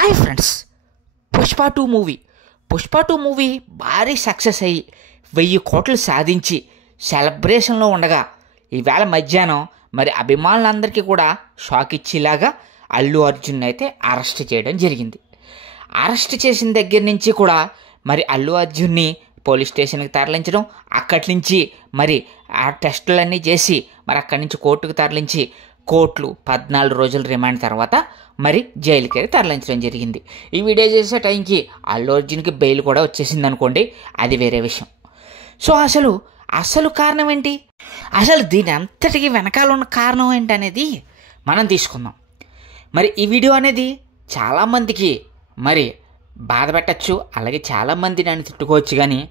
Hi friends, Pushpa 2 movie భారీ success అయ్యి 1000 కోట్లు సాధించి సెలబ్రేషన్లో ఉండగా ఈవేళ మధ్యాహ్నం మరి అభిమానులందరికీ కూడా షాక్ ఇచ్చేలాగా అల్లు అర్జున్ అయితే అరెస్ట్ చేయడం జరిగింది. అరెస్ట్ చేసిన దగ్గర నుంచి కూడా మరి అల్లు అర్జున్ని పోలీస్ స్టేషన్కి తరలించడం, అక్కడి నుంచి మరి ఆ టెస్టులన్నీ చేసి మరి అక్కడి నుంచి కోర్టుకు తరలించి కోర్టులు 14 రోజుల రిమాండ్ తర్వాత మరి జైలుకి అయితే తరలించడం జరిగింది. ఈ వీడియో చేసే టైంకి అల్లు అర్జున్కి బెయిల్ కూడా వచ్చేసింది అనుకోండి, అది వేరే విషయం. సో అసలు కారణం ఏంటి, అసలు దీని అంతటికి వెనకాల ఉన్న కారణం ఏంటి అనేది మనం తీసుకుందాం. మరి ఈ వీడియో అనేది చాలామందికి మరి బాధ పెట్టచ్చు, అలాగే చాలామంది నన్ను తిట్టుకోవచ్చు. కానీ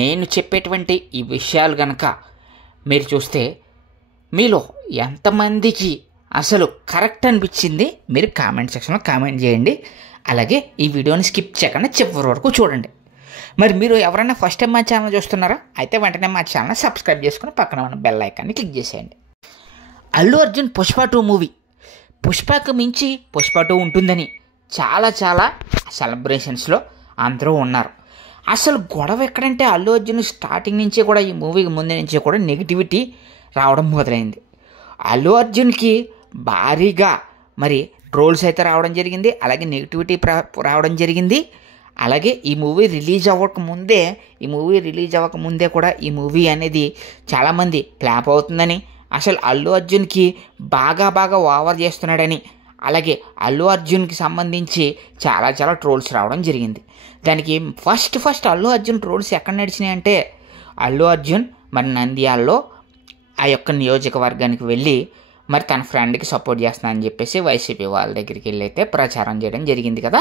నేను చెప్పేటువంటి ఈ విషయాలు కనుక మీరు చూస్తే మీలో ఎంతమందికి అసలు కరెక్ట్ అనిపించింది మీరు కామెంట్ సెక్షన్లో కామెంట్ చేయండి. అలాగే ఈ వీడియోని స్కిప్ చేయకుండా చివరి వరకు చూడండి. మరి మీరు ఎవరైనా ఫస్ట్ టైం మా ఛానల్ చూస్తున్నారా అయితే వెంటనే మా ఛానల్ సబ్స్క్రైబ్ చేసుకుని పక్కన ఉన్న బెల్ ఐకాన్ని క్లిక్ చేసేయండి. అల్లు అర్జున్ పుష్ప 2 మూవీ, పుష్పకు మించి పుష్ప 2 ఉంటుందని చాలా సెలబ్రేషన్స్లో అందరూ ఉన్నారు. అసలు గొడవ ఎక్కడంటే అల్లు అర్జున్ స్టార్టింగ్ నుంచే కూడా ఈ మూవీకి ముందు నుంచే కూడా నెగిటివిటీ రావడం మొదలైంది. అల్లు అర్జున్కి భారీగా మరి ట్రోల్స్ అయితే రావడం జరిగింది, అలాగే నెగిటివిటీ రావడం జరిగింది. అలాగే ఈ మూవీ రిలీజ్ అవ్వకముందే కూడా ఈ మూవీ అనేది చాలామంది ఫ్లాప్ అవుతుందని, అసలు అల్లు అర్జున్కి బాగా ఓవర్ చేస్తున్నాడని, అలాగే అల్లు అర్జున్కి సంబంధించి చాలా ట్రోల్స్ రావడం జరిగింది. దానికి ఫస్ట్ అల్లు అర్జున్ ట్రోల్స్ ఎక్కడ నడిచినాయి అంటే, అల్లు అర్జున్ మరి నంద్యాలలో ఆ యొక్క నియోజకవర్గానికి వెళ్ళి మరి తన ఫ్రెండ్కి సపోర్ట్ చేస్తున్నానని చెప్పేసి వైసీపీ వాళ్ళ దగ్గరికి వెళ్ళి అయితే ప్రచారం చేయడం జరిగింది కదా.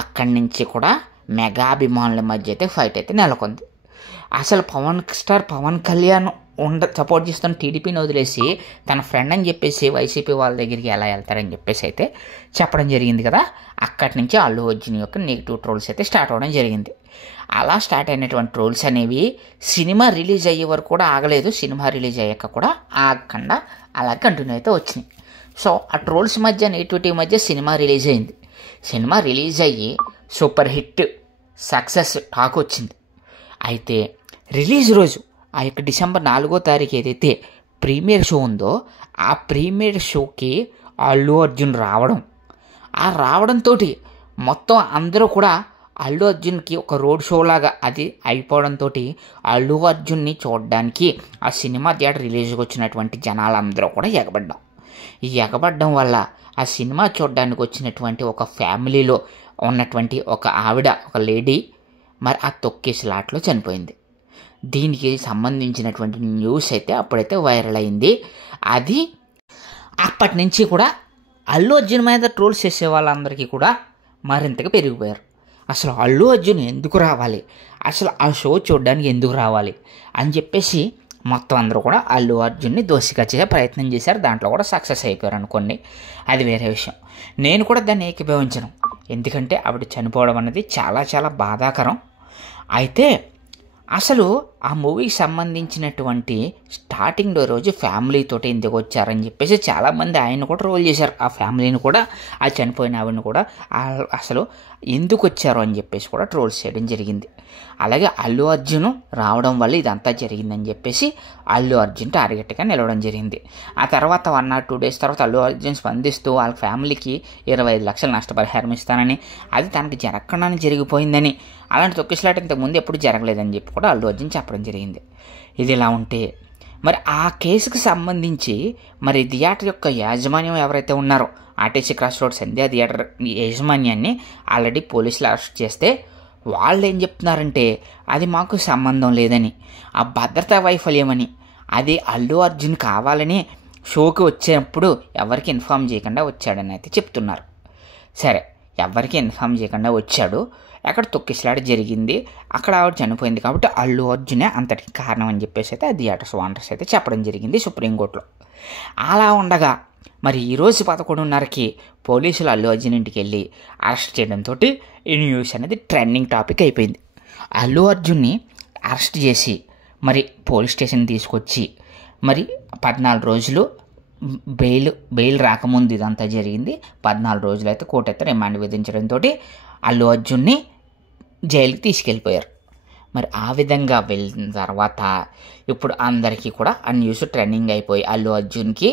అక్కడి నుంచి కూడా మెగా అభిమానుల మధ్య అయితే ఫైట్ అయితే నెలకొంది. అసలు పవన్ కళ్యాణ్ సపోర్ట్ చేస్తున్న టీడీపీని వదిలేసి తన ఫ్రెండ్ అని చెప్పేసి వైసీపీ వాళ్ళ దగ్గరికి ఎలా వెళ్తారని చెప్పేసి అయితే చెప్పడం జరిగింది కదా. అక్కడి నుంచి అల్లు అర్జున్ యొక్క నెగిటివ్ ట్రోల్స్ అయితే స్టార్ట్ అవ్వడం జరిగింది. అలా స్టార్ట్ అయినటువంటి ట్రోల్స్ అనేవి సినిమా రిలీజ్ అయ్యే వరకు కూడా ఆగలేదు, సినిమా రిలీజ్ అయ్యాక కూడా ఆగకుండా అలా కంటిన్యూ అయితే వచ్చినాయి. సో ఆ ట్రోల్స్ మధ్య నెగిటివిటీ మధ్య సినిమా రిలీజ్ అయింది. సినిమా రిలీజ్ అయ్యి సూపర్ హిట్ సక్సెస్ టాక్ వచ్చింది. అయితే రిలీజ్ రోజు ఆ యొక్క డిసెంబర్ 4వ తారీఖు ఏదైతే ప్రీమియర్ షో ఉందో ఆ ప్రీమియర్ షోకి అల్లు అర్జున్ రావడంతో మొత్తం అందరూ కూడా అల్లు అర్జున్కి ఒక రోడ్ షో లాగా అది అయిపోవడంతో అల్లు అర్జున్ని చూడడానికి ఆ సినిమా థియేటర్ రిలీజ్కి వచ్చినటువంటి జనాలందరూ కూడా ఎగబడ్డం వల్ల ఆ సినిమా చూడడానికి వచ్చినటువంటి ఒక ఫ్యామిలీలో ఉన్నటువంటి ఒక ఆవిడ, ఒక లేడీ మరి ఆ తొక్కేసిలాట్లో చనిపోయింది. దీనికి సంబంధించినటువంటి న్యూస్ అయితే అప్పుడైతే వైరల్ అయింది. అది అప్పటి నుంచి కూడా అల్లు అర్జున్ మీద ట్రోల్స్ చేసే వాళ్ళందరికీ కూడా మరింతగా పెరిగిపోయారు. అసలు అల్లు అర్జున్ ఎందుకు రావాలి, అసలు ఆ షో చూడడానికి ఎందుకు రావాలి అని చెప్పేసి మొత్తం అందరూ కూడా అల్లు అర్జున్ని దోషిగా చేసే ప్రయత్నం చేశారు. దాంట్లో కూడా సక్సెస్ అయిపోయారు అనుకోండి, అది వేరే విషయం. నేను కూడా దాన్ని ఏకీభవించను, ఎందుకంటే ఆవిడ చనిపోవడం అనేది చాలా బాధాకరం. అయితే అసలు ఆ మూవీకి సంబంధించినటువంటి స్టార్టింగ్ రోజు ఫ్యామిలీతో ఎందుకు వచ్చారని చెప్పేసి చాలామంది ఆయన కూడా రోల్ చేశారు. ఆ ఫ్యామిలీని కూడా, ఆ చనిపోయిన ఆవిడని కూడా అసలు ఎందుకు వచ్చారు అని చెప్పేసి కూడా ట్రోల్స్ చేయడం జరిగింది. అలాగే అల్లు అర్జున్ రావడం వల్ల ఇదంతా జరిగిందని చెప్పేసి అల్లు అర్జున్ టార్గెట్గా నిలవడం జరిగింది. ఆ తర్వాత 1 or 2 days తర్వాత అల్లు అర్జున్ స్పందిస్తూ వాళ్ళ ఫ్యామిలీకి 25 లక్షలు నష్టపరిహారం ఇస్తానని, అది తనకి జరగకుండానే జరిగిపోయిందని, అలాంటి తొక్కిసలాట ఇంతకుముందు ఎప్పుడు జరగలేదని చెప్పి కూడా అల్లు అర్జున్ చెప్పడం జరిగింది. ఇది ఇలా ఉంటే మరి ఆ కేసుకు సంబంధించి మరి థియేటర్ యొక్క యాజమాన్యం ఎవరైతే ఉన్నారో ఆర్టీసీ క్రాస్ రోడ్ సంధ్యా థియేటర్ యాజమాన్యాన్ని ఆల్రెడీ పోలీసులు అరెస్ట్ చేస్తే వాళ్ళు ఏం చెప్తున్నారంటే అది మాకు సంబంధం లేదని, ఆ భద్రతా వైఫల్యమని, అది అల్లు అర్జున్ కావాలని షోకి వచ్చేటప్పుడు ఎవరికి ఇన్ఫామ్ చేయకుండా వచ్చాడని అయితే చెప్తున్నారు. సరే, ఎవరికి ఇన్ఫామ్ చేయకుండా వచ్చాడు, అక్కడ తొక్కిసలాట జరిగింది, అక్కడ ఆవిడ చనిపోయింది కాబట్టి అల్లు అర్జునే అంతటికి కారణం అని చెప్పేసి అయితే ఆ థియేటర్స్ ఓనర్స్ అయితే చెప్పడం జరిగింది సుప్రీంకోర్టులో. అలా ఉండగా మరి ఈరోజు 11:30కి పోలీసులు అల్లు అర్జున్ ఇంటికి వెళ్ళి అరెస్ట్ చేయడంతో ఈ న్యూస్ అనేది ట్రెండింగ్ టాపిక్ అయిపోయింది. అల్లు అర్జున్ని అరెస్ట్ చేసి మరి పోలీస్ స్టేషన్ తీసుకొచ్చి మరి 14 రోజులు బెయిల్ రాకముందు ఇదంతా జరిగింది. 14 రోజులైతే కోర్టు అయితే రిమాండ్ విధించడంతో అల్లు అర్జున్ని జైలుకి తీసుకెళ్ళిపోయారు. మరి ఆ విధంగా వెళ్ళిన తర్వాత ఇప్పుడు అందరికీ కూడా ఆ న్యూస్ ట్రెండింగ్ అయిపోయి అల్లు అర్జున్కి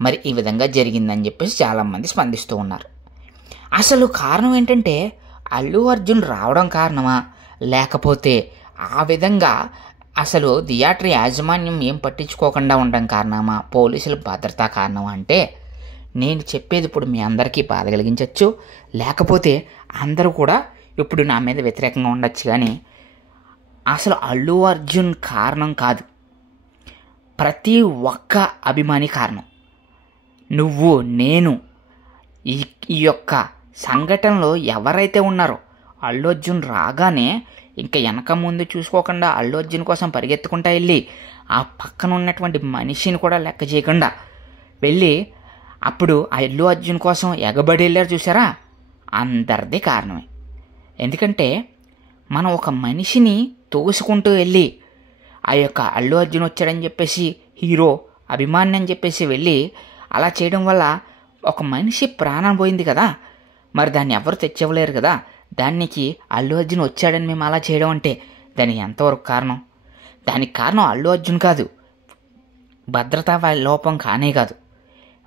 మరి ఈ విధంగా జరిగిందని చెప్పేసి చాలామంది స్పందిస్తూ ఉన్నారు. అసలు కారణం ఏంటంటే అల్లు అర్జున్ రావడం కారణమా, లేకపోతే ఆ విధంగా అసలు థియేటర్ యాజమాన్యం ఏం పట్టించుకోకుండా ఉండడం కారణమా, పోలీసుల భద్రతా కారణమా అంటే నేను చెప్పేది ఇప్పుడు మీ అందరికీ బాధ కలిగించవచ్చు, లేకపోతే అందరూ కూడా ఇప్పుడు నా మీద వ్యతిరేకంగా ఉండొచ్చు. కానీ అసలు అల్లు అర్జున్ కారణం కాదు, ప్రతి ఒక్క అభిమాని కారణం. నువ్వు నేను ఈ యొక్క సంఘటనలో ఎవరైతే ఉన్నారో అల్లు అర్జున్ రాగానే ఇంకా వెనక ముందు చూసుకోకుండా అల్లు అర్జున్ కోసం పరిగెత్తుకుంటా వెళ్ళి ఆ పక్కన ఉన్నటువంటి మనిషిని కూడా లెక్క చేయకుండా వెళ్ళి అప్పుడు అల్లు అర్జున్ కోసం ఎగబడి వెళ్ళారు చూసారా, అందరిది కారణమే. ఎందుకంటే మనం ఒక మనిషిని తోసుకుంటూ వెళ్ళి ఆ యొక్క అల్లు అర్జున్ వచ్చాడని చెప్పేసి హీరో అభిమాని అని చెప్పేసి వెళ్ళి అలా చేయడం వల్ల ఒక మనిషి ప్రాణం పోయింది కదా, మరి దాన్ని ఎవరు తెచ్చివ్వలేరు కదా. దానికి అల్లు అర్జున్ వచ్చాడని మేము అలా చేయడం అంటే దానికి ఎంతవరకు కారణం? దానికి కారణం అల్లు అర్జున్ కాదు, భద్రతా లోపం కానే కాదు.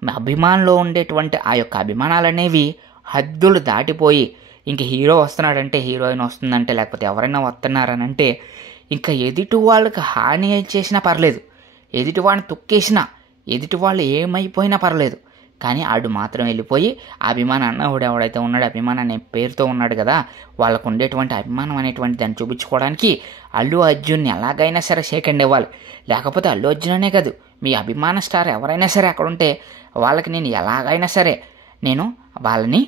అభిమానంలో ఉండేటువంటి ఆ యొక్క అభిమానాలు అనేవి హద్దులు దాటిపోయి ఇంక హీరో వస్తున్నాడంటే, హీరోయిన్ వస్తుందంటే, లేకపోతే ఎవరైనా వస్తున్నారని అంటే ఇంకా ఎదుటి వాళ్ళకి హాని చేసినా పర్లేదు, ఎదుటి వాళ్ళని తొక్కేసినా, ఎదుటి వాళ్ళు ఏమైపోయినా పర్లేదు, కానీ ఆడు మాత్రం వెళ్ళిపోయి అభిమానం అన్నవాడు ఎవడైతే ఉన్నాడు, అభిమానం అనే పేరుతో ఉన్నాడు కదా, వాళ్ళకు ఉండేటువంటి అభిమానం అనేటువంటి దాన్ని చూపించుకోవడానికి అల్లు అర్జున్ని ఎలాగైనా సరే సెకండ్ ఇవ్వాలి. లేకపోతే అల్లు అర్జున్ అనే కాదు, మీ అభిమాన స్టార్ ఎవరైనా సరే అక్కడ ఉంటే వాళ్ళకి నేను ఎలాగైనా సరే నేను వాళ్ళని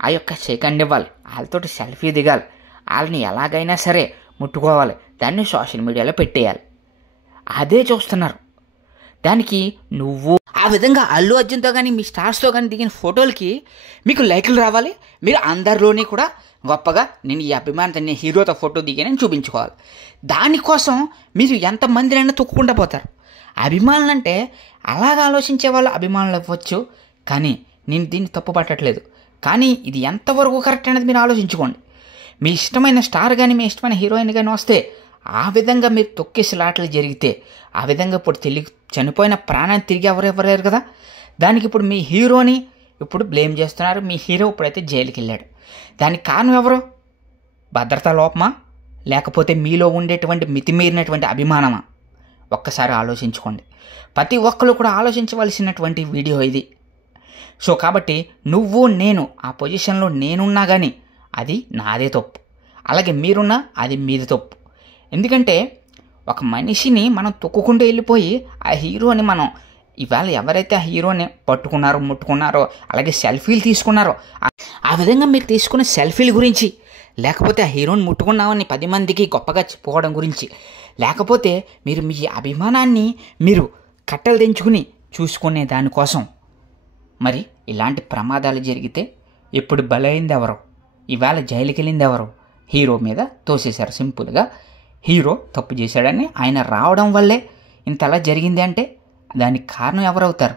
ఆ యొక్క సెకండ్ ఇవ్వాలి, వాళ్ళతోటి సెల్ఫీ దిగాలి, వాళ్ళని ఎలాగైనా సరే ముట్టుకోవాలి, దాన్ని సోషల్ మీడియాలో పెట్టేయాలి. అదే చూస్తున్నారు. దానికి నువ్వు ఆ విధంగా అల్లు అర్జున్తో కానీ మీ స్టార్స్తో కానీ దిగిన ఫోటోలకి మీకు లైక్లు రావాలి, మీరు అందరిలోని కూడా గొప్పగా నేను ఈ అభిమానంతో నేను హీరోతో ఫోటో దిగానని చూపించుకోవాలి. దానికోసం మీరు ఎంతమందినైనా తొక్కుకుంటూ పోతారు. అభిమానులు అంటే అలాగ ఆలోచించే వాళ్ళు అభిమానులు అవ్వచ్చు, కానీ నేను దీన్ని తప్పు పట్టట్లేదు. కానీ ఇది ఎంతవరకు కరెక్ట్ అనేది మీరు ఆలోచించుకోండి. మీ ఇష్టమైన స్టార్ కానీ మీ ఇష్టమైన హీరోయిన్ కానీ వస్తే ఆ విధంగా మీరు తొక్కేసిలాటలు జరిగితే, ఆ విధంగా ఇప్పుడు చనిపోయిన ప్రాణాన్ని తిరిగి ఎవరెవలేరు కదా. దానికి ఇప్పుడు మీ హీరోని ఇప్పుడు బ్లేమ్ చేస్తున్నారు. మీ హీరో ఇప్పుడైతే జైలుకి వెళ్ళాడు. దానికి కారణం ఎవరు? భద్రతా లోపమా, లేకపోతే మీలో ఉండేటువంటి మితిమీరినటువంటి అభిమానమా? ఒక్కసారి ఆలోచించుకోండి. ప్రతి ఒక్కరు కూడా ఆలోచించవలసినటువంటి వీడియో ఇది. సో కాబట్టి నువ్వు నేను ఆ పొజిషన్లో నేనున్నా కానీ అది నాదే తప్పు, అలాగే మీరున్నా అది మీది తప్పు. ఎందుకంటే ఒక మనిషిని మనం తొక్కుకుంటూ వెళ్ళిపోయి ఆ హీరోని మనం ఇవాళ ఎవరైతే ఆ హీరోని పట్టుకున్నారో ముట్టుకున్నారో అలాగే సెల్ఫీలు తీసుకున్నారో ఆ విధంగా మీరు తీసుకున్న సెల్ఫీల గురించి, లేకపోతే ఆ హీరోని ముట్టుకున్నామని 10 మందికి గొప్పగా చెప్పుకోవడం గురించి, లేకపోతే మీరు మీ అభిమానాన్ని మీరు కట్టలు తెంచుకుని చూసుకునే దానికోసం మరి ఇలాంటి ప్రమాదాలు జరిగితే ఇప్పుడు బలైంది ఎవరు? ఇవాళ జైలుకి వెళ్ళింది ఎవరు? హీరో మీద తోసేశారు. సింపుల్గా హీరో తప్పు చేశాడని ఆయన రావడం వల్లే ఇంతలా జరిగింది అంటే దానికి కారణం ఎవరవుతారు?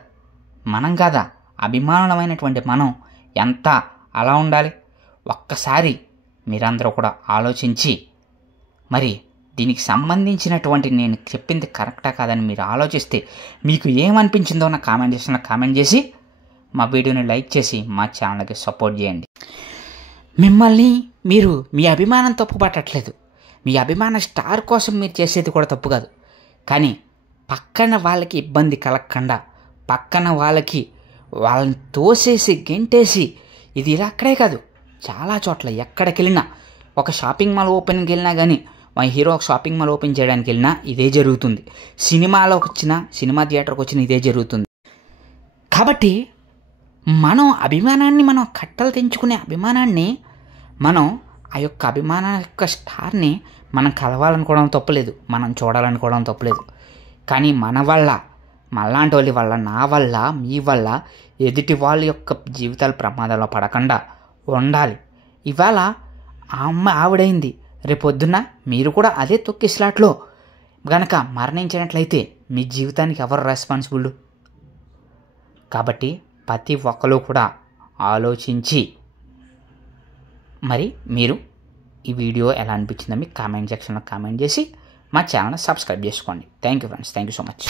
మనం కాదా? అభిమానులమైనటువంటి మనం ఎంత అలా ఉండాలి? ఒక్కసారి మీరందరూ కూడా ఆలోచించి మరి దీనికి సంబంధించినటువంటి నేను చెప్పింది కరెక్టా కాదని మీరు ఆలోచిస్తే మీకు ఏమనిపించిందో నా కామెంట్ సెక్షన్లో కామెంట్ చేసి మా వీడియోని లైక్ చేసి మా ఛానల్కి సపోర్ట్ చేయండి. మిమ్మల్ని మీరు మీ అభిమానం తప్పు పట్టట్లేదు, మీ అభిమాన స్టార్ కోసం మీరు చేసేది కూడా తప్పు కాదు. కానీ పక్కన వాళ్ళకి ఇబ్బంది కలగకుండా, పక్కన వాళ్ళని తోసేసి గెంటేసి ఇది ఇలా అక్కడే కాదు, చాలా చోట్ల ఎక్కడికి వెళ్ళినా, ఒక షాపింగ్ మాల్ ఓపెన్కి వెళ్ళినా కానీ మా హీరో ఒక షాపింగ్ మాల్ ఓపెన్ చేయడానికి వెళ్ళినా ఇదే జరుగుతుంది. సినిమా థియేటర్కి వచ్చినా ఇదే జరుగుతుంది. కాబట్టి మనం అభిమానాన్ని మనం కట్టలు తెంచుకునే అభిమానాన్ని మనం ఆ యొక్క అభిమాన యొక్క స్టార్ని మనం కలవాలనుకోవడం తప్పులేదు, మనం చూడాలనుకోవడం తప్పులేదు. కానీ మన వల్ల, మళ్ళాంటి వాళ్ళ వల్ల, నా వల్ల, మీ వల్ల ఎదుటి వాళ్ళ యొక్క జీవితాలు ప్రమాదంలో పడకుండా ఉండాలి. ఇవాళ ఆ అమ్మ ఆవిడైంది, రేపొద్దున మీరు కూడా అదే తొక్కిస్లాట్లో గనక మరణించినట్లయితే మీ జీవితానికి ఎవరు రెస్పాన్సిబుల్? కాబట్టి ప్రతి ఒక్కరు కూడా ఆలోచించి మరి మీరు ఈ వీడియో ఎలా అనిపించిందో మీకు కామెంట్ సెక్షన్లో కామెంట్ చేసి మా ఛానల్ని సబ్స్క్రైబ్ చేసుకోండి. Thank you friends, thank you so much.